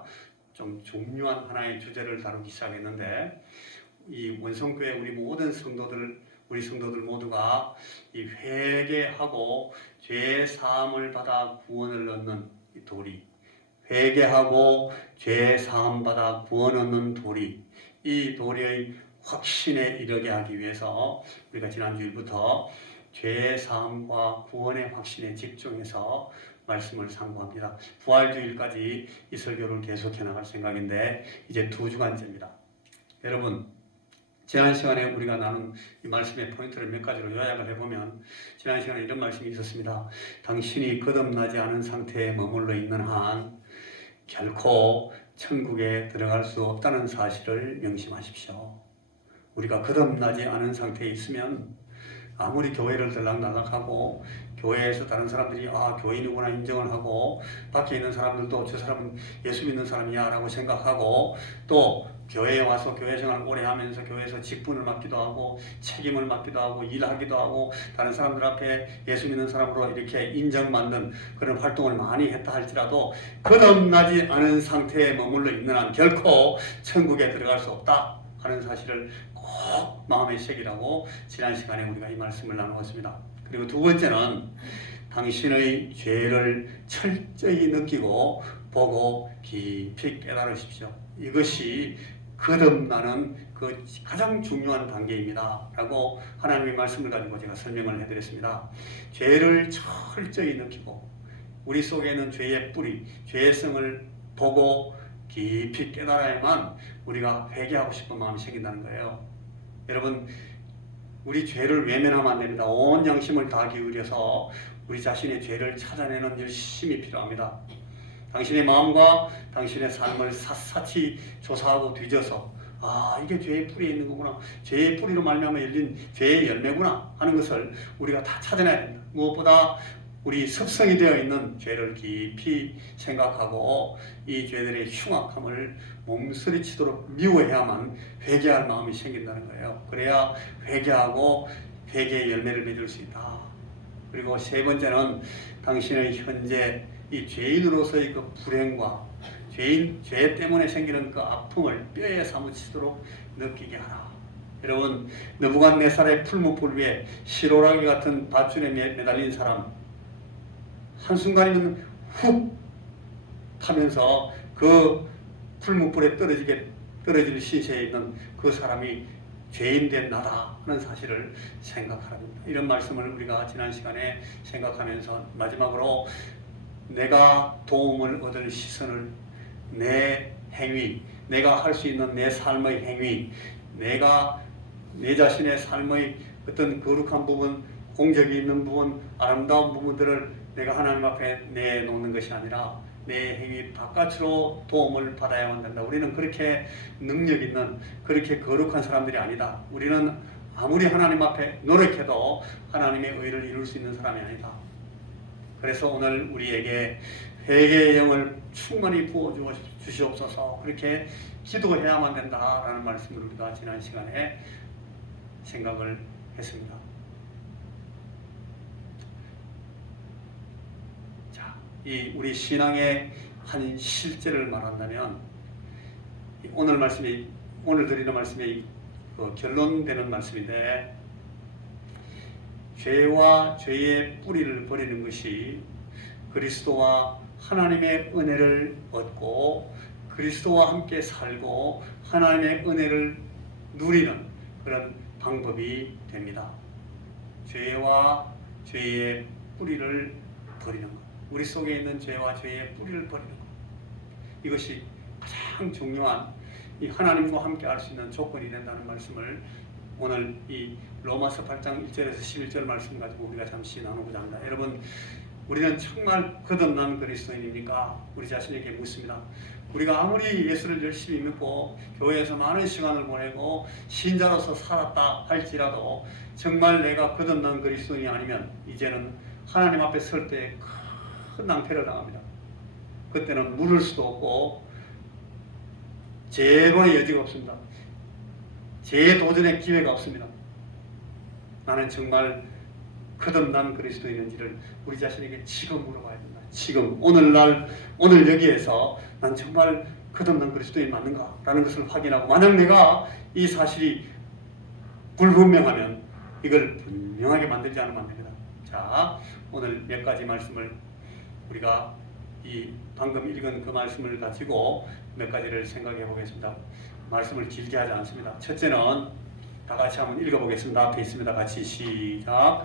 우리가 좀 중요한 하나의 주제를 다루기 시작했는데, 이 원성교회 우리 모든 성도들, 우리 성도들 모두가 이 회개하고 죄 사함을 받아 구원을 얻는 이 도리, 회개하고 죄 사함 받아 구원 얻는 도리, 이 도리의 확신에 이르게 하기 위해서 우리가 지난주일부터 죄 사함과 구원의 확신에 집중해서 말씀을 상고합니다. 부활주일까지 이 설교를 계속해 나갈 생각인데 이제 2주간째입니다. 여러분, 지난 시간에 우리가 나눈 이 말씀의 포인트를 몇 가지로 요약을 해보면, 지난 시간에 이런 말씀이 있었습니다. 당신이 거듭나지 않은 상태에 머물러 있는 한 결코 천국에 들어갈 수 없다는 사실을 명심하십시오. 우리가 거듭나지 않은 상태에 있으면 아무리 교회를 들락날락하고 교회에서 다른 사람들이 교인이구나 인정을 하고 밖에 있는 사람들도 저 사람은 예수 믿는 사람이야 라고 생각하고, 또 교회에 와서 교회 생활을 오래 하면서 교회에서 직분을 맡기도 하고 책임을 맡기도 하고 일하기도 하고 다른 사람들 앞에 예수 믿는 사람으로 이렇게 인정받는 그런 활동을 많이 했다 할지라도 거듭나지 않은 상태에 머물러 있는 한 결코 천국에 들어갈 수 없다 하는 사실을 꼭 마음에 새기라고 지난 시간에 우리가 이 말씀을 나누었습니다. 그리고 두 번째는 당신의 죄를 철저히 느끼고 보고 깊이 깨달으십시오. 이것이 거듭나는 그 가장 중요한 단계입니다 라고 하나님의 말씀을 가지고 제가 설명을 해드렸습니다. 죄를 철저히 느끼고 우리 속에 있는 죄의 뿌리, 죄성을 보고 깊이 깨달아야만 우리가 회개하고 싶은 마음이 생긴다는 거예요. 여러분, 우리 죄를 외면하면 안 됩니다. 온 양심을 다 기울여서 우리 자신의 죄를 찾아내는 열심이 필요합니다. 당신의 마음과 당신의 삶을 샅샅이 조사하고 뒤져서 이게 죄의 뿌리에 있는 거구나, 죄의 뿌리로 말미암아 열린 죄의 열매구나 하는 것을 우리가 다 찾아내야 됩니다. 무엇보다 우리 습성이 되어 있는 죄를 깊이 생각하고 이 죄들의 흉악함을 몸서리치도록 미워해야만 회개할 마음이 생긴다는 거예요. 그래야 회개하고 회개의 열매를 맺을 수 있다. 그리고 세 번째는 당신의 현재 이 죄인으로서의 그 불행과 죄 때문에 생기는 그 아픔을 뼈에 사무치도록 느끼게 하라. 여러분, 느부갓네살의 풀무불 위에 시로라기 같은 밧줄에 매달린 사람, 한순간이면 훅 타면서 그 풀무불에 떨어질 시체에 있는 그 사람이 죄인된 나다 하는 사실을 생각하랍니다. 이런 말씀을 우리가 지난 시간에 생각하면서 마지막으로 내가 도움을 얻을 시선을 내 행위, 내가 할 수 있는 내 삶의 행위, 내가 내 자신의 삶의 어떤 거룩한 부분, 공적이 있는 부분, 아름다운 부분들을 내가 하나님 앞에 내놓는 것이 아니라 내 행위 바깥으로 도움을 받아야만 된다. 우리는 그렇게 능력 있는, 그렇게 거룩한 사람들이 아니다. 우리는 아무리 하나님 앞에 노력해도 하나님의 의를 이룰 수 있는 사람이 아니다. 그래서 오늘 우리에게 회개의 영을 충만히 부어주시옵소서, 그렇게 기도해야만 된다라는 말씀을 우리가 지난 시간에 생각을 했습니다. 자, 이 우리 신앙의 한 실제를 말한다면 오늘 드리는 말씀이 그 결론되는 말씀인데, 죄와 죄의 뿌리를 버리는 것이 그리스도와 하나님의 은혜를 얻고 그리스도와 함께 살고 하나님의 은혜를 누리는 그런 방법이 됩니다. 죄와 죄의 뿌리를 버리는 것, 우리 속에 있는 죄와 죄의 뿌리를 버리는 것, 이것이 가장 중요한 이 하나님과 함께 할 수 있는 조건이 된다는 말씀을 오늘 이 로마서 8장 1절에서 11절 말씀 가지고 우리가 잠시 나누고자 합니다. 여러분, 우리는 정말 거듭난 그리스도인입니까? 우리 자신에게 묻습니다. 우리가 아무리 예수를 열심히 믿고 교회에서 많은 시간을 보내고 신자로서 살았다 할지라도 정말 내가 거듭난 그리스도인이 아니면 이제는 하나님 앞에 설 때 큰 낭패를 당합니다. 그때는 물을 수도 없고 재건의 여지가 없습니다. 재도전의 기회가 없습니다. 나는 정말 거듭난 그리스도인인지를 우리 자신에게 지금 물어봐야 된다. 지금 오늘날 오늘 여기에서 난 정말 끝없는 그리스도인이 맞는가? 라는 것을 확인하고 만약 내가 이 사실이 불분명하면 이걸 분명하게 만들지 않으면 안 됩니다. 자, 오늘 몇 가지 말씀을 우리가 이 방금 읽은 그 말씀을 가지고 몇 가지를 생각해 보겠습니다. 말씀을 길게 하지 않습니다. 첫째는 다 같이 한번 읽어보겠습니다. 앞에 있습니다. 같이 시작.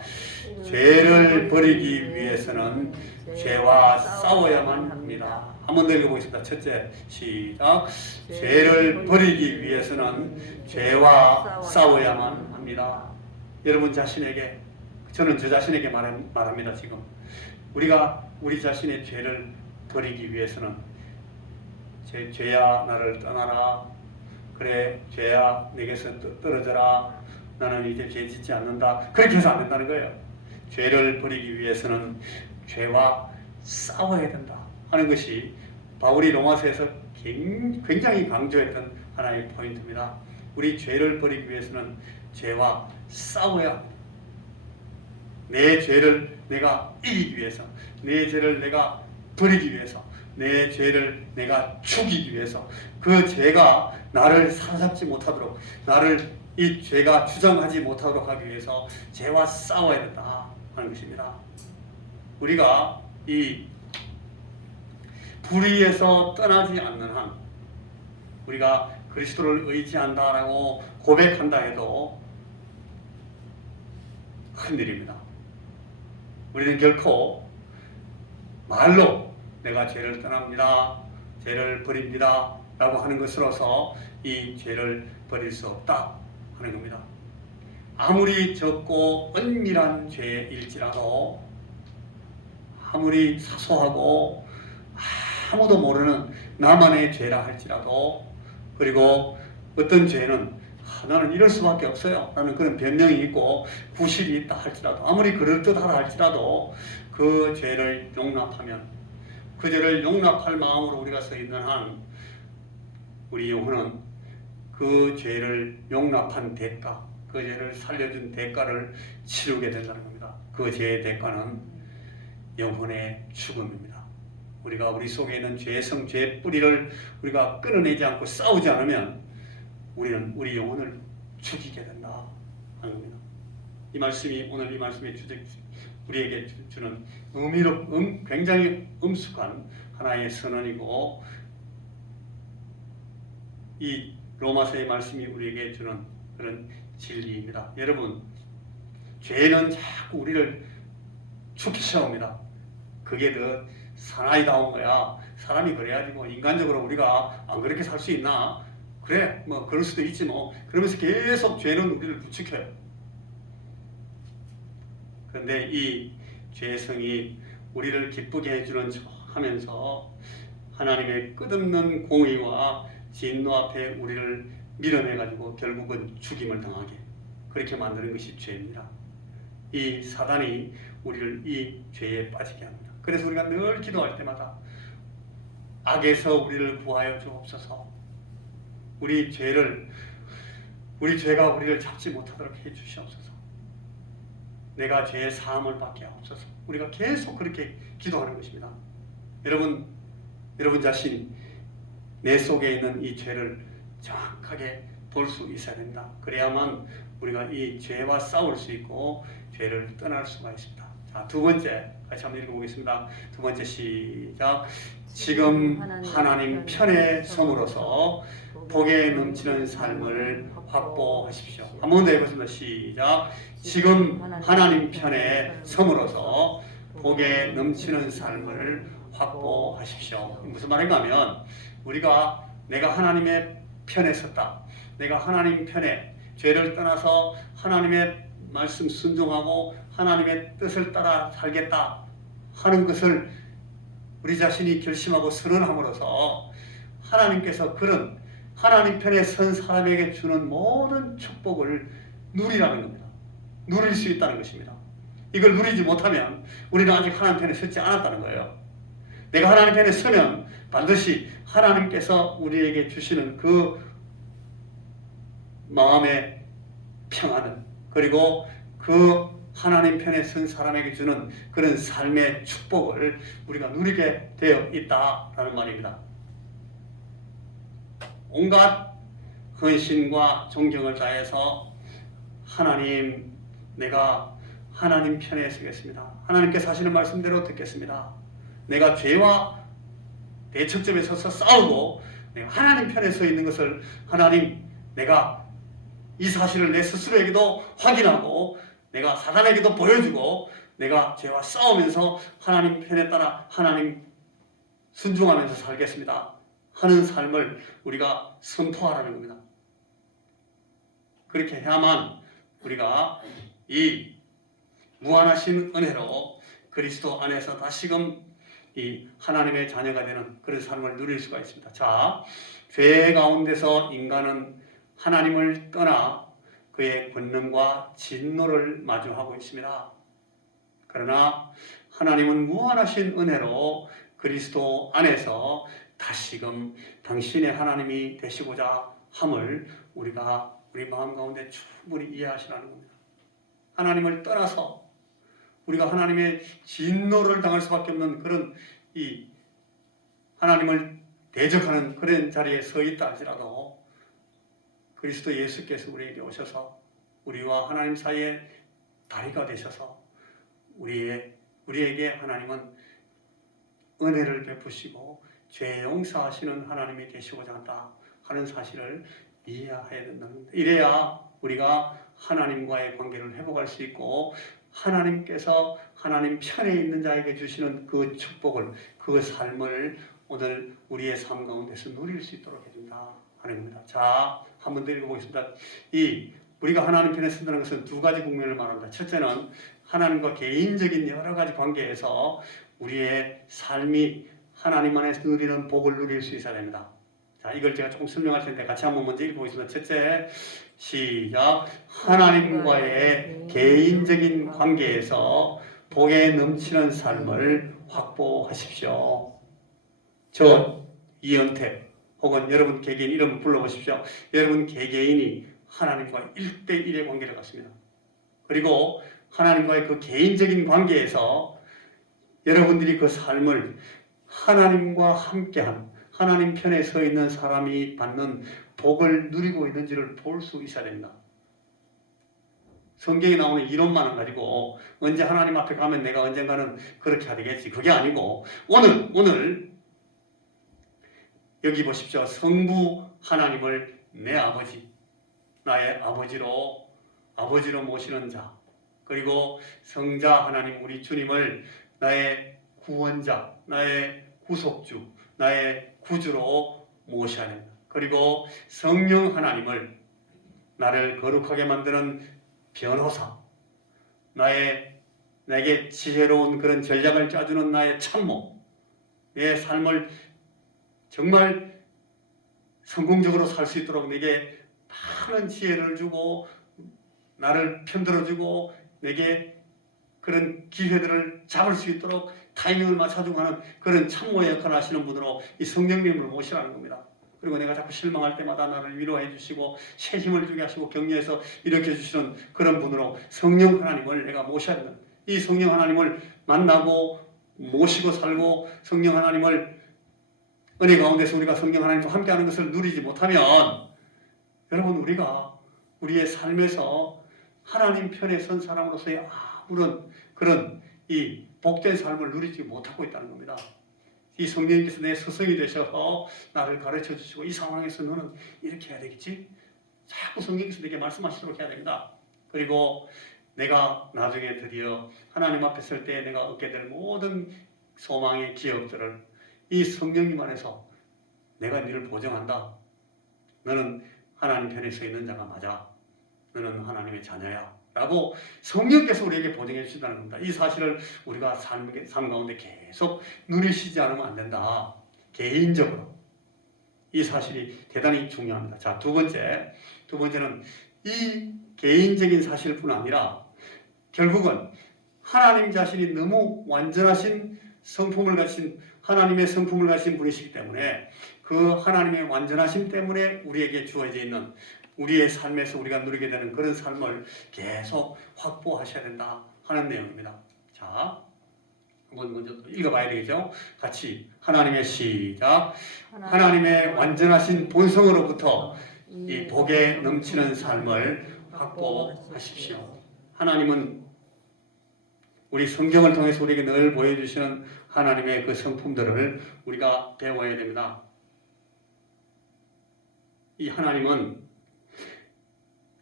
죄를 버리기 위해서는 죄와 싸워야만 합니다. 한 번 더 읽어보겠습니다. 첫째 시작. 죄를 버리기 위해서는 죄와 싸워야만 합니다. 여러분 자신에게, 저는 저 자신에게 말합니다. 지금 우리가 우리 자신의 죄를 버리기 위해서는 죄야 나를 떠나라. 그래 죄야 내게서 떨어져라. 나는 이제 죄 짓지 않는다. 그렇게 해서 안 된다는 거예요. 죄를 버리기 위해서는 죄와 싸워야 된다 하는 것이 바울이 로마서에서 굉장히 강조했던 하나의 포인트입니다. 우리 죄를 버리기 위해서는 죄와 싸워야 합니다. 내 죄를 내가 이기기 위해서, 내 죄를 내가 버리기 위해서, 내 죄를 내가 죽이기 위해서, 그 죄가 나를 사로잡지 못하도록, 나를 이 죄가 주장하지 못하도록 하기 위해서 죄와 싸워야 된다 하는 것입니다. 우리가 이 불의에서 떠나지 않는 한, 우리가 그리스도를 의지한다라고 고백한다 해도 큰일입니다. 우리는 결코 말로 내가 죄를 떠납니다, 죄를 버립니다 라고 하는 것으로서 이 죄를 버릴 수 없다 하는 겁니다. 아무리 적고 은밀한 죄일지라도, 아무리 사소하고 아무도 모르는 나만의 죄라 할지라도, 그리고 어떤 죄는 나는 이럴 수밖에 없어요 라는 그런 변명이 있고 구실이 있다 할지라도, 아무리 그럴듯하다 할지라도 그 죄를 용납하면, 그 죄를 용납할 마음으로 우리가 서 있는 한 우리 영혼은 그 죄를 용납한 대가, 그 죄를 살려준 대가를 치르게 된다는 겁니다. 그 죄의 대가는 영혼의 죽음입니다. 우리가 우리 속에 있는 죄성, 죄의 뿌리를 우리가 끊어내지 않고 싸우지 않으면 우리는 우리 영혼을 죽이게 된다 하는 겁니다. 이 말씀이, 오늘 이 말씀의 우리에게 주는 굉장히 엄숙한 하나의 선언이고, 이 로마서의 말씀이 우리에게 주는 그런 진리입니다. 여러분, 죄는 자꾸 우리를 죽이셔옵니다. 그게 더 사나이다운 거야. 사람이 그래야지 뭐 인간적으로 우리가 안 그렇게 살 수 있나? 그래, 뭐 그럴 수도 있지 뭐. 그러면서 계속 죄는 우리를 부추겨요. 그런데 이 죄성이 우리를 기쁘게 해주는 척 하면서 하나님의 끝없는 공의와 진노 앞에 우리를 밀어내가지고 결국은 죽임을 당하게, 그렇게 만드는 것이 죄입니다. 이 사단이 우리를 이 죄에 빠지게 합니다. 그래서 우리가 늘 기도할 때마다 악에서 우리를 구하여 주옵소서, 우리 죄가 우리를 잡지 못하도록 해 주시옵소서, 내가 죄의 사함을 받게 하옵소서. 우리가 계속 그렇게 기도하는 것입니다. 여러분 자신이 내 속에 있는 이 죄를 정확하게 볼 수 있어야 됩니다. 그래야만 우리가 이 죄와 싸울 수 있고 죄를 떠날 수가 있습니다. 자, 두 번째 같이 한번 읽어보겠습니다. 두 번째 시작. 지금 하나님 편에 섬으로서 복에 넘치는 삶을 확보하십시오. 한 번 더 해보겠습니다. 시작. 지금 하나님 편에 섬으로서 복에 넘치는 삶을 확보하십시오. 무슨 말인가 하면, 우리가 내가 하나님의 편에 섰다, 내가 하나님 편에 죄를 떠나서 하나님의 말씀 순종하고 하나님의 뜻을 따라 살겠다 하는 것을 우리 자신이 결심하고 선언함으로써 하나님께서 그런 하나님 편에 선 사람에게 주는 모든 축복을 누리라는 겁니다. 누릴 수 있다는 것입니다. 이걸 누리지 못하면 우리는 아직 하나님 편에 섰지 않았다는 거예요. 내가 하나님 편에 서면 반드시 하나님께서 우리에게 주시는 그 마음의 평안을, 그리고 그 하나님 편에 선 사람에게 주는 그런 삶의 축복을 우리가 누리게 되어 있다라는 말입니다. 온갖 헌신과 존경을 다해서 하나님, 내가 하나님 편에 서겠습니다. 하나님께서 하시는 말씀대로 듣겠습니다. 내가 죄와 대척점에 서서 싸우고 내가 하나님 편에 서 있는 것을 하나님, 내가 이 사실을 내 스스로에게도 확인하고 내가 사단에게도 보여주고 내가 죄와 싸우면서 하나님 편에 따라 하나님 순종하면서 살겠습니다 하는 삶을 우리가 선포하라는 겁니다. 그렇게 해야만 우리가 이 무한하신 은혜로 그리스도 안에서 다시금 이 하나님의 자녀가 되는 그런 삶을 누릴 수가 있습니다. 자, 죄 가운데서 인간은 하나님을 떠나 그의 권능과 진노를 마주하고 있습니다. 그러나 하나님은 무한하신 은혜로 그리스도 안에서 다시금 당신의 하나님이 되시고자 함을 우리가 우리 마음 가운데 충분히 이해하시라는 겁니다. 하나님을 떠나서 우리가 하나님의 진노를 당할 수밖에 없는 그런 이 하나님을 대적하는 그런 자리에 서 있다 할지라도 그리스도 예수께서 우리에게 오셔서 우리와 하나님 사이에 다리가 되셔서 우리에게 하나님은 은혜를 베푸시고 죄 용서하시는 하나님이 되시고자 한다 하는 사실을 이해해야 된다는 겁니다. 이래야 우리가 하나님과의 관계를 회복할 수 있고 하나님께서 하나님 편에 있는 자에게 주시는 그 축복을, 그 삶을 오늘 우리의 삶 가운데서 누릴 수 있도록 해준다 하는 겁니다. 자, 한번 더 읽어보겠습니다. 우리가 하나님 편에 쓴다는 것은 두 가지 국면을 말합니다. 첫째는 하나님과 개인적인 여러 가지 관계에서 우리의 삶이 하나님 안에서 누리는 복을 누릴 수 있어야 됩니다. 자, 이걸 제가 조금 설명할 텐데 같이 한번 먼저 읽어보겠습니다. 첫째, 시작. 하나님과의 개인적인 관계에서 복에 넘치는 삶을 확보하십시오. 저 이은택 혹은 여러분 개개인 이름 불러보십시오. 여러분 개개인이 하나님과 1대1의 관계를 갖습니다. 그리고 하나님과의 그 개인적인 관계에서 여러분들이 그 삶을 하나님과 함께한 하나님 편에 서 있는 사람이 받는 복을 누리고 있는지를 볼 수 있어야 됩니다. 성경에 나오는 이론만을 가지고 언제 하나님 앞에 가면 내가 언젠가는 그렇게 해야 되겠지. 그게 아니고 오늘 여기 보십시오. 성부 하나님을 내 아버지, 나의 아버지로 모시는 자, 그리고 성자 하나님 우리 주님을 나의 구원자, 나의 구속주, 나의 구주로 모셔야 됩니다. 그리고 성령 하나님을 나를 거룩하게 만드는 변호사, 내게 지혜로운 그런 전략을 짜주는 나의 참모, 내 삶을 정말 성공적으로 살 수 있도록 내게 많은 지혜를 주고 나를 편들어주고 내게 그런 기회들을 잡을 수 있도록 타이밍을 맞춰주고 하는 그런 참모의 역할을 하시는 분으로 이 성령님을 모시라는 겁니다. 그리고 내가 자꾸 실망할 때마다 나를 위로해 주시고 새 힘을 주게 하시고 격려해서 일으켜 주시는 그런 분으로 성령 하나님을 내가 모셔야 된다. 이 성령 하나님을 만나고 모시고 살고 성령 하나님을 은혜 가운데서 우리가 성령 하나님과 함께하는 것을 누리지 못하면 여러분 우리가 우리의 삶에서 하나님 편에 선 사람으로서의 아무런 그런 이 복된 삶을 누리지 못하고 있다는 겁니다. 이 성령님께서 내 스승이 되셔서 나를 가르쳐 주시고 이 상황에서 너는 이렇게 해야 되겠지? 자꾸 성령께서 내게 말씀하시도록 해야 됩니다. 그리고 내가 나중에 드디어 하나님 앞에 설 때 내가 얻게 될 모든 소망의 기업들을 이 성령님 안에서 내가 너를 보증한다. 너는 하나님 편에 서 있는 자가 맞아. 너는 하나님의 자녀야. 라고 성령께서 우리에게 보증해 주신다는 겁니다. 이 사실을 우리가 삶 가운데 계속 누리시지 않으면 안 된다. 개인적으로. 이 사실이 대단히 중요합니다. 자, 두 번째는 이 개인적인 사실뿐 아니라 결국은 하나님 자신이 너무 완전하신 성품을 가진 하나님의 성품을 가진 분이시기 때문에 그 하나님의 완전하심 때문에 우리에게 주어져 있는 우리의 삶에서 우리가 누리게 되는 그런 삶을 계속 확보하셔야 된다 하는 내용입니다. 자, 한번 먼저 읽어봐야 되겠죠? 같이 하나님의 시작. 하나님의 완전하신 본성으로부터 이 복에 넘치는 삶을 확보하십시오. 하나님은 우리 성경을 통해서 우리에게 늘 보여주시는 하나님의 그 성품들을 우리가 배워야 됩니다. 이 하나님은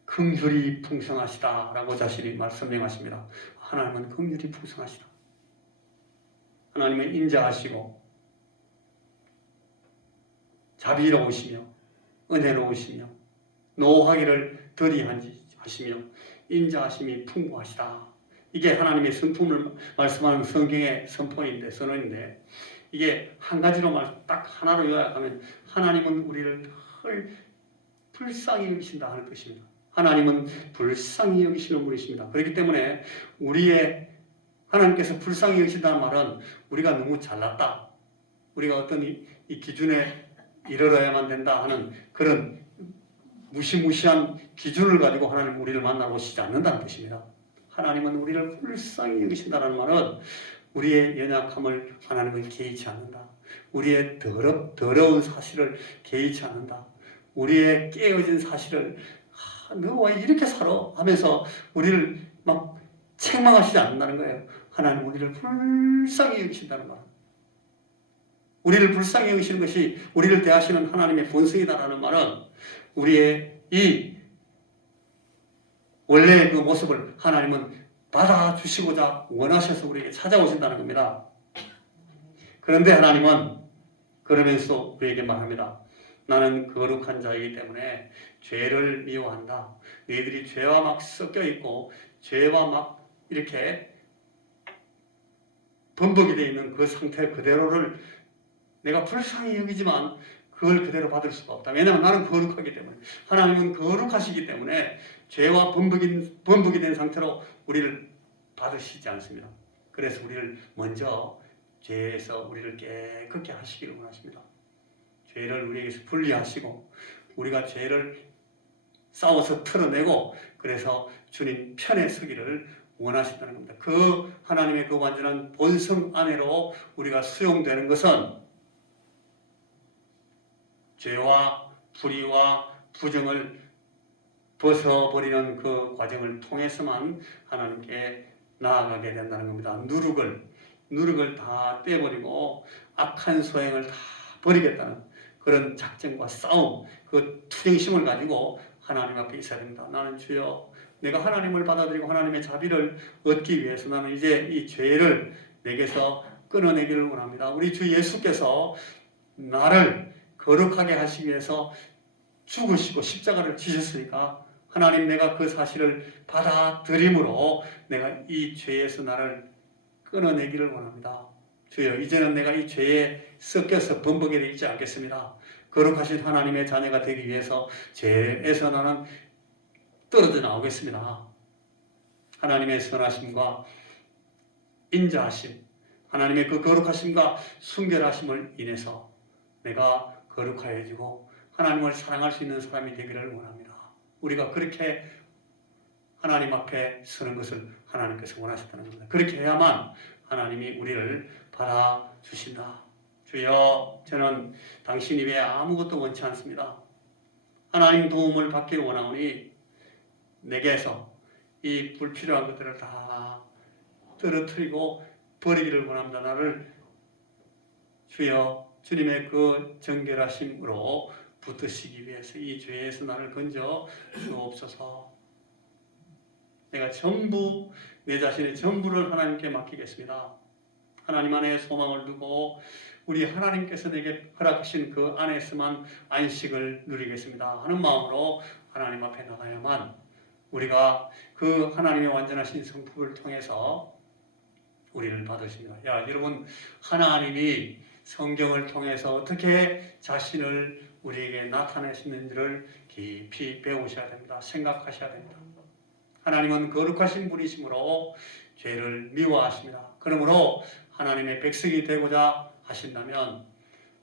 긍휼이 풍성하시다라고 자신이 설명하십니다. 하나님은 긍휼이 풍성하시다. 하나님은 인자하시고 자비로우시며 은혜로우시며 노하기를 덜이하시며 인자하심이 풍부하시다. 이게 하나님의 성품을 말씀하는 성경의 선언인데 이게 한 가지로 딱 하나로 요약하면 하나님은 우리를 늘 불쌍히 여기신다 하는 뜻입니다. 하나님은 불쌍히 여기시는 분이십니다. 그렇기 때문에 하나님께서 불쌍히 여기신다는 말은 우리가 너무 잘났다, 우리가 어떤 이 기준에 이르러야만 된다 하는 그런 무시무시한 기준을 가지고 하나님 우리를 만나러 오시지 않는다는 뜻입니다. 하나님은 우리를 불쌍히 여기신다는 말은 우리의 연약함을 하나님은 개의치 않는다. 우리의 더러운 사실을 개의치 않는다. 우리의 깨어진 사실을 너 왜 이렇게 살아? 하면서 우리를 막 책망하시지 않는다는 거예요. 하나님 우리를 불쌍히 여기신다는 말. 우리를 불쌍히 여기시는 것이 우리를 대하시는 하나님의 본성이다라는 말은 우리의 이 원래의 그 모습을 하나님은 받아주시고자 원하셔서 우리에게 찾아오신다는 겁니다. 그런데 하나님은 그러면서 우리에게 말합니다. 나는 거룩한 자이기 때문에 죄를 미워한다. 너희들이 죄와 막 섞여 있고 죄와 막 이렇게 범벅이 되어 있는 그 상태 그대로를 내가 불쌍히 여기지만 그걸 그대로 받을 수가 없다. 왜냐하면 나는 거룩하기 때문에. 하나님은 거룩하시기 때문에 죄와 범벅이 된 상태로 우리를 받으시지 않습니다. 그래서 우리를 먼저 죄에서 우리를 깨끗게 하시기를 원하십니다. 죄를 우리에게서 분리하시고 우리가 죄를 싸워서 털어내고 그래서 주님 편에 서기를 원하신다는 겁니다. 그 하나님의 그 완전한 본성 안으로 우리가 수용되는 것은 죄와 불의와 부정을 벗어버리는 그 과정을 통해서만 하나님께 나아가게 된다는 겁니다. 누룩을 다 떼버리고 악한 소행을 다 버리겠다는 그런 작정과 싸움, 그 투쟁심을 가지고 하나님 앞에 있어야 됩니다. 나는 주여, 내가 하나님을 받아들이고 하나님의 자비를 얻기 위해서 나는 이제 이 죄를 내게서 끊어내기를 원합니다. 우리 주 예수께서 나를 거룩하게 하시기 위해서 죽으시고 십자가를 지셨으니까 하나님, 내가 그 사실을 받아들임으로 내가 이 죄에서 나를 끊어내기를 원합니다. 주여, 이제는 내가 이 죄에 섞여서 범벅에 있지 않겠습니다. 거룩하신 하나님의 자녀가 되기 위해서 죄에서 나는 떨어져 나오겠습니다. 하나님의 선하심과 인자하심, 하나님의 그 거룩하심과 순결하심을 인해서 내가 거룩하여지고 하나님을 사랑할 수 있는 사람이 되기를 원합니다. 우리가 그렇게 하나님 앞에 서는 것을 하나님께서 원하셨다는 겁니다. 그렇게 해야만 하나님이 우리를 받아주신다. 주여, 저는 당신 입에 아무것도 원치 않습니다. 하나님 도움을 받기를 원하오니 내게서 이 불필요한 것들을 다 떨어뜨리고 버리기를 원합니다. 나를 주여, 주님의 그 정결하심으로 붙드시기 위해서 이 죄에서 나를 건져 주옵소서. 내가 전부, 내 자신의 전부를 하나님께 맡기겠습니다. 하나님 안에 소망을 두고 우리 하나님께서 내게 허락하신 그 안에서만 안식을 누리겠습니다 하는 마음으로 하나님 앞에 나가야만 우리가 그 하나님의 완전하신 성품을 통해서 우리를 받으십니다. 여러분, 하나님이 성경을 통해서 어떻게 자신을 우리에게 나타내시는지를 깊이 배우셔야 됩니다. 생각하셔야 됩니다. 하나님은 거룩하신 분이시므로 죄를 미워하십니다. 그러므로 하나님의 백성이 되고자 하신다면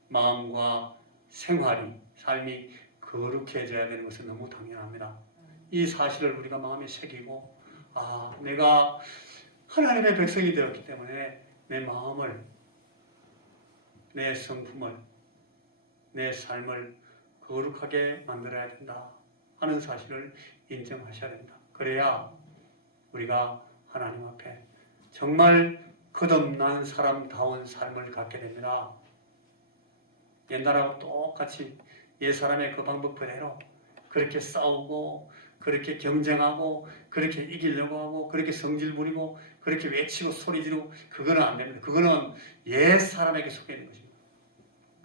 마음과 생활이, 삶이 거룩해져야 되는 것은 너무 당연합니다. 이 사실을 우리가 마음에 새기고 내가 하나님의 백성이 되었기 때문에 내 마음을, 내 성품을, 내 삶을 거룩하게 만들어야 된다 하는 사실을 인정하셔야 됩니다. 그래야 우리가 하나님 앞에 정말 거듭난 사람다운 삶을 갖게 됩니다. 옛날하고 똑같이 옛사람의 그 방법 그대로 그렇게 싸우고 그렇게 경쟁하고 그렇게 이기려고 하고 그렇게 성질 부리고 그렇게 외치고 소리 지르고 그거는 안 됩니다. 그거는 옛사람에게 속해 있는 것입니다.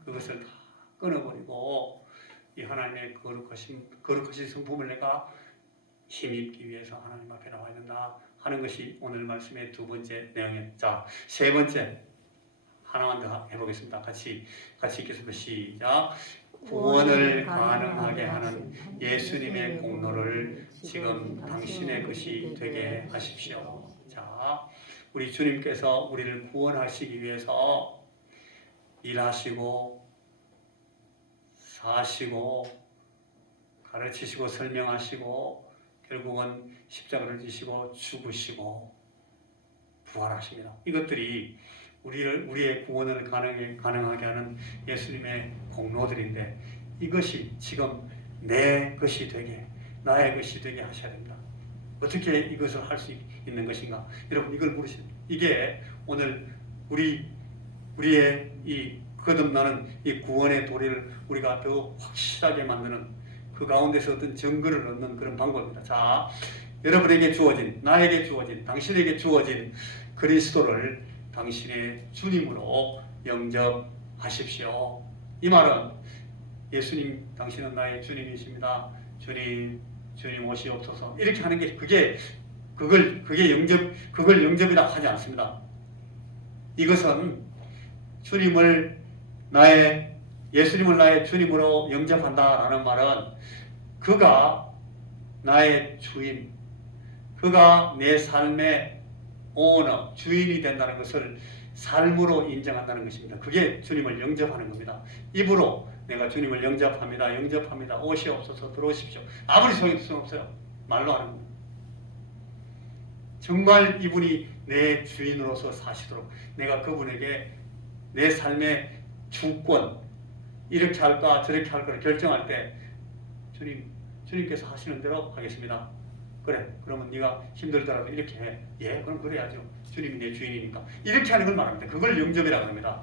그것을 다 끊어버리고 이 하나님의 거룩하신 성품을 내가 힘입기 위해서 하나님 앞에 나와야 된다 하는 것이 오늘 말씀의 두 번째 내용입니다. 자, 세 번째 하나만 더 해보겠습니다. 같이 읽겠습니다. 시작. 구원을 가능하게 하는 예수님의 공로를 지금 당신의 것이 되게 하십시오. 자, 우리 주님께서 우리를 구원하시기 위해서 일하시고 사시고 가르치시고 설명하시고 결국은 십자가를 지시고 죽으시고 부활하십니다. 이것들이 우리의 구원을 가능하게 하는 예수님의 공로들인데 이것이 지금 내 것이 되게, 나의 것이 되게 하셔야 됩니다. 어떻게 이것을 할 수 있는 것인가? 여러분 이걸 물으십니다. 이게 오늘 우리의 이 거듭나는 이 구원의 도리를 우리가 더 확실하게 만드는 그 가운데서 어떤 증거를 얻는 그런 방법입니다. 자, 여러분에게 주어진, 나에게 주어진, 당신에게 주어진 그리스도를 당신의 주님으로 영접하십시오. 이 말은 예수님, 당신은 나의 주님이십니다. 주님 오시옵소서. 이렇게 하는 게 그걸 영접이라 하지 않습니다. 이것은 예수님을 나의 주님으로 영접한다라는 말은 그가 나의 주인, 그가 내 삶의 오너, 주인이 된다는 것을 삶으로 인정한다는 것입니다. 그게 주님을 영접하는 겁니다. 입으로 내가 주님을 영접합니다. 오시옵소서, 들어오십시오. 아무리 소용없어요. 말로 하는 겁니다. 정말 이분이 내 주인으로서 사시도록 내가 그분에게 내 삶의 주권, 이렇게 할까 저렇게 할까 결정할 때 주님께서 하시는 대로 하겠습니다. 그래, 그러면 네가 힘들더라도 이렇게 해. 예, 그럼 그래야죠. 주님이 내 주인이니까. 이렇게 하는 걸 말합니다. 그걸 영접이라고 합니다.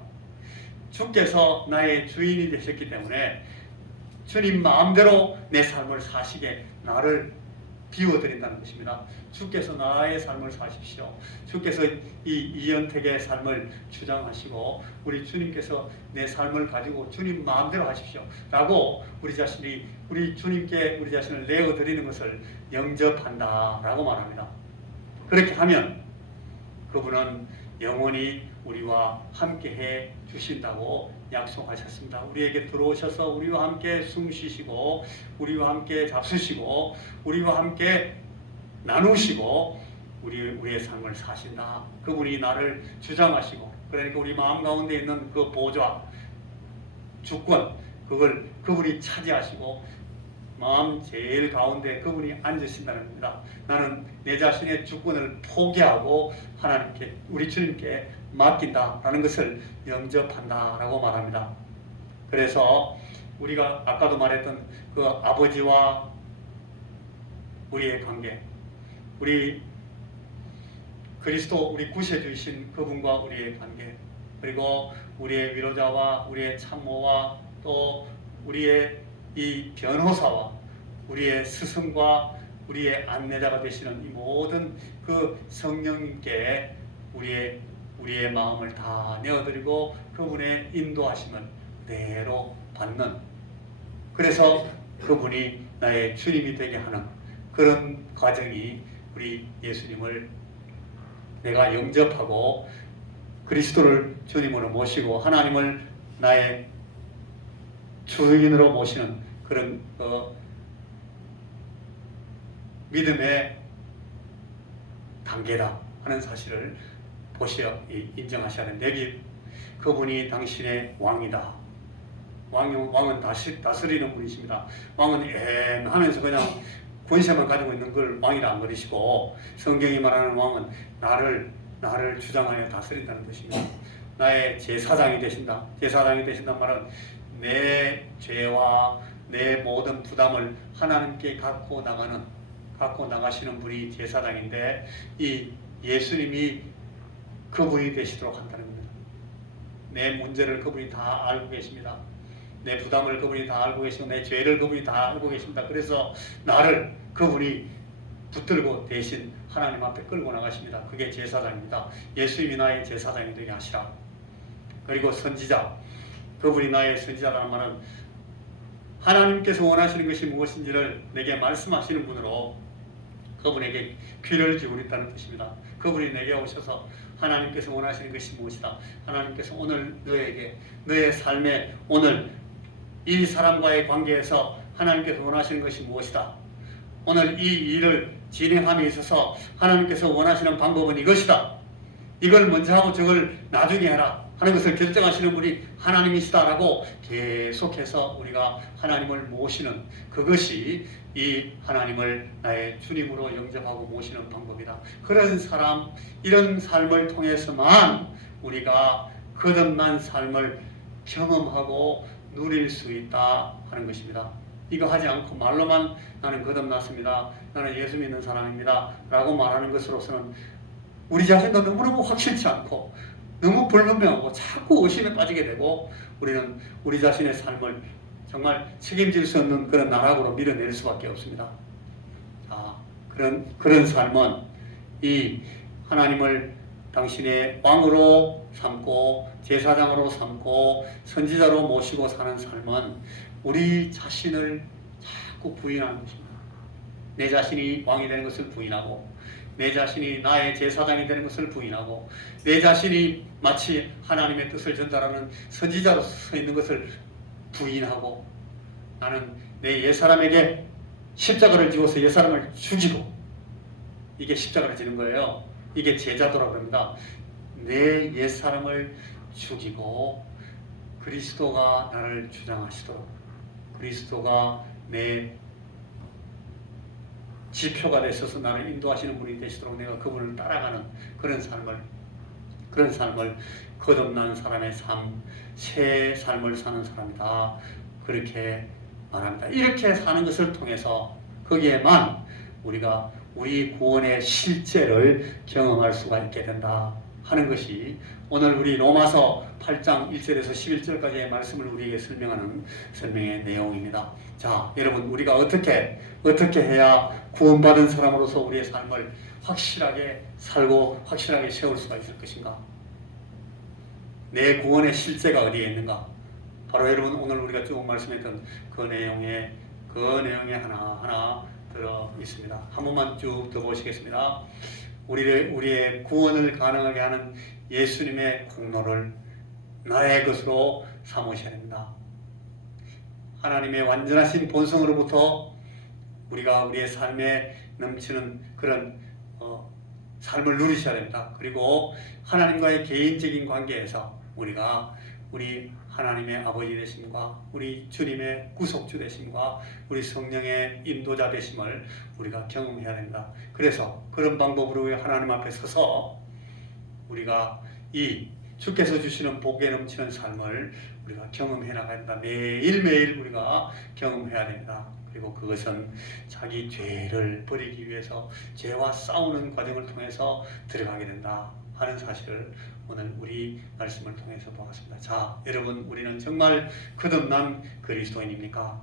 주께서 나의 주인이 되셨기 때문에 주님 마음대로 내 삶을 사시게 나를 비워드린다는 것입니다. 주께서 나의 삶을 사십시오. 주께서 이연택의 삶을 주장하시고 우리 주님께서 내 삶을 가지고 주님 마음대로 하십시오 라고 우리 주님께 우리 자신을 내어드리는 것을 영접한다 라고 말합니다. 그렇게 하면 그분은 영원히 우리와 함께 해 주신다고 약속하셨습니다. 우리에게 들어오셔서 우리와 함께 숨 쉬시고 우리와 함께 잡수시고 우리와 함께 나누시고 우리의 삶을 사신다. 그분이 나를 주장하시고 그러니까 우리 마음 가운데 있는 그 보좌, 주권 그분이 차지하시고 마음 제일 가운데 그분이 앉으신다는 겁니다. 나는 내 자신의 주권을 포기하고 하나님께 우리 주님께 맡긴다라는 것을 영접한다라고 말합니다. 그래서 우리가 아까도 말했던 그 아버지와 우리의 관계, 우리 그리스도 우리 구세주이신 그분과 우리의 관계, 그리고 우리의 위로자와 우리의 참모와 또 우리의 이 변호사와 우리의 스승과 우리의 안내자가 되시는 이 모든 그 성령님께 우리의 마음을 다 내어드리고 그분의 인도하심을 그대로 받는, 그래서 그분이 나의 주님이 되게 하는 그런 과정이 우리 예수님을 내가 영접하고 그리스도를 주님으로 모시고 하나님을 나의 주인으로 모시는 그런 믿음의 단계다 하는 사실을 인정하셔야 하는데, 그분이 당신의 왕이다. 왕은 다스리는 분이십니다. 왕은 하면서 그냥 권세만 가지고 있는 걸 왕이라 안 그러시고, 성경이 말하는 왕은 나를 주장하여 다스린다는 것입니다. 나의 제사장이 되신다. 제사장이 되신다는 말은 내 죄와 내 모든 부담을 하나님께 갖고 나가시는 분이 제사장인데, 이 예수님이 그분이 되시도록 한다는 겁니다. 내 문제를 그분이 다 알고 계십니다. 내 부담을 그분이 다 알고 계시고, 내 죄를 그분이 다 알고 계십니다. 그래서 나를 그분이 붙들고 대신 하나님 앞에 끌고 나가십니다. 그게 제사장입니다. 예수님이 나의 제사장이 되게 하시라. 그리고 선지자, 그분이 나의 선지자라는 말은 하나님께서 원하시는 것이 무엇인지를 내게 말씀하시는 분으로 그분에게 귀를 기울였다는 뜻입니다. 그분이 내게 오셔서 하나님께서 원하시는 것이 무엇이다. 하나님께서 오늘 너에게, 너의 삶에 오늘 이 사람과의 관계에서 하나님께서 원하시는 것이 무엇이다. 오늘 이 일을 진행함에 있어서 하나님께서 원하시는 방법은 이것이다. 이걸 먼저 하고 저걸 나중에 해라 하는 것을 결정하시는 분이 하나님이시다라고 계속해서 우리가 하나님을 모시는, 그것이 이 하나님을 나의 주님으로 영접하고 모시는 방법이다. 그런 사람, 이런 삶을 통해서만 우리가 거듭난 삶을 경험하고 누릴 수 있다 하는 것입니다. 이거 하지 않고 말로만 나는 거듭났습니다, 나는 예수 믿는 사람입니다 라고 말하는 것으로서는 우리 자신도 너무너무 확실치 않고 너무 불분명하고 자꾸 의심에 빠지게 되고, 우리는 우리 자신의 삶을 정말 책임질 수 없는 그런 나락으로 밀어낼 수밖에 없습니다. 그런 삶은 이 하나님을 당신의 왕으로 삼고 제사장으로 삼고 선지자로 모시고 사는 삶은 우리 자신을 자꾸 부인하는 것입니다. 내 자신이 왕이 되는 것을 부인하고, 내 자신이 나의 제사장이 되는 것을 부인하고, 내 자신이 마치 하나님의 뜻을 전달하는 선지자로서 서 있는 것을 부인하고, 나는 내 옛사람에게 십자가를 지고서 옛사람을 죽이고, 이게 십자가를 지는 거예요. 이게 제자도라고 합니다. 내 옛사람을 죽이고 그리스도가 나를 주장하시도록, 그리스도가 내 지표가 되셔서 나를 인도하시는 분이 되시도록 내가 그분을 따라가는 그런 삶을 거듭난 사람의 삶, 새 삶을 사는 사람이다, 그렇게 말합니다. 이렇게 사는 것을 통해서 거기에만 우리가 우리 구원의 실제를 경험할 수가 있게 된다 하는 것이 오늘 우리 로마서 8장 1절에서 11절까지의 말씀을 우리에게 설명의 내용입니다. 자, 여러분, 우리가 어떻게 해야 구원받은 사람으로서 우리의 삶을 확실하게 살고 확실하게 세울 수가 있을 것인가? 내 구원의 실제가 어디에 있는가? 바로 여러분, 오늘 우리가 쭉 말씀했던 그 내용에 하나하나 들어 있습니다. 한 번만 쭉 더 보시겠습니다. 우리의 구원을 가능하게 하는 예수님의 공로를 나의 것으로 삼으셔야 됩니다. 하나님의 완전하신 본성으로부터 우리가 우리의 삶에 넘치는 그런 삶을 누리셔야 됩니다. 그리고 하나님과의 개인적인 관계에서 우리가 우리 하나님의 아버지 되심과 우리 주님의 구속주 되심과 우리 성령의 인도자 되심을 우리가 경험해야 됩니다. 그래서 그런 방법으로 하나님 앞에 서서 우리가 이 주께서 주시는 복에 넘치는 삶을 우리가 경험해 나가야 된다. 매일매일 우리가 경험해야 됩니다. 그리고 그것은 자기 죄를 버리기 위해서 죄와 싸우는 과정을 통해서 들어가게 된다 하는 사실을 오늘 우리 말씀을 통해서 보았습니다. 자, 여러분, 우리는 정말 거듭난 그리스도인입니까?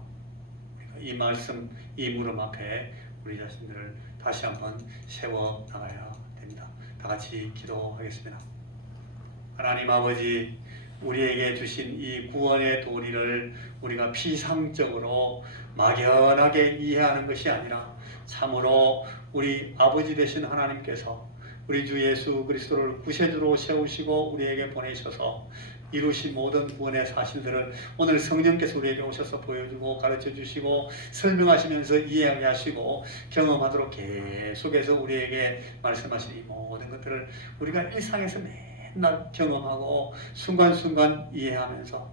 이 말씀, 이 물음 앞에 우리 자신들을 다시 한번 세워 나가야 됩니다. 다 같이 기도하겠습니다. 하나님 아버지, 우리에게 주신 이 구원의 도리를 우리가 피상적으로 막연하게 이해하는 것이 아니라 참으로 우리 아버지 되신 하나님께서 우리 주 예수 그리스도를 구세주로 세우시고 우리에게 보내셔서 이루신 모든 구원의 사실들을 오늘 성령께서 우리에게 오셔서 보여주고 가르쳐주시고 설명하시면서 이해하게 하시고 경험하도록 계속해서 우리에게 말씀하신 이 모든 것들을 우리가 일상에서 맨날 경험하고 순간순간 이해하면서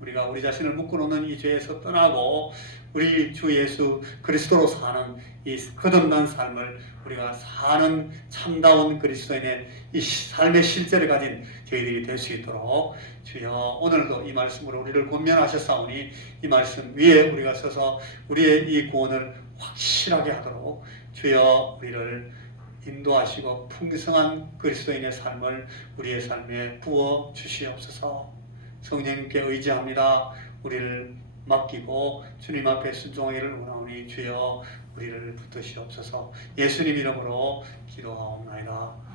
우리가 우리 자신을 묶어놓는 이 죄에서 떠나고 우리 주 예수 그리스도로 사는 이 거듭난 삶을 우리가 사는 참다운 그리스도인의 이 삶의 실제를 가진 저희들이 될 수 있도록 주여 오늘도 이 말씀으로 우리를 권면하셨사오니 이 말씀 위에 우리가 서서 우리의 이 구원을 확실하게 하도록 주여 우리를 인도하시고 풍성한 그리스도인의 삶을 우리의 삶에 부어 주시옵소서. 성령님께 의지합니다. 우리를 맡기고 주님 앞에 순종하기를 원하오니 주여 우리를 붙드시옵소서. 예수님 이름으로 기도하옵나이다.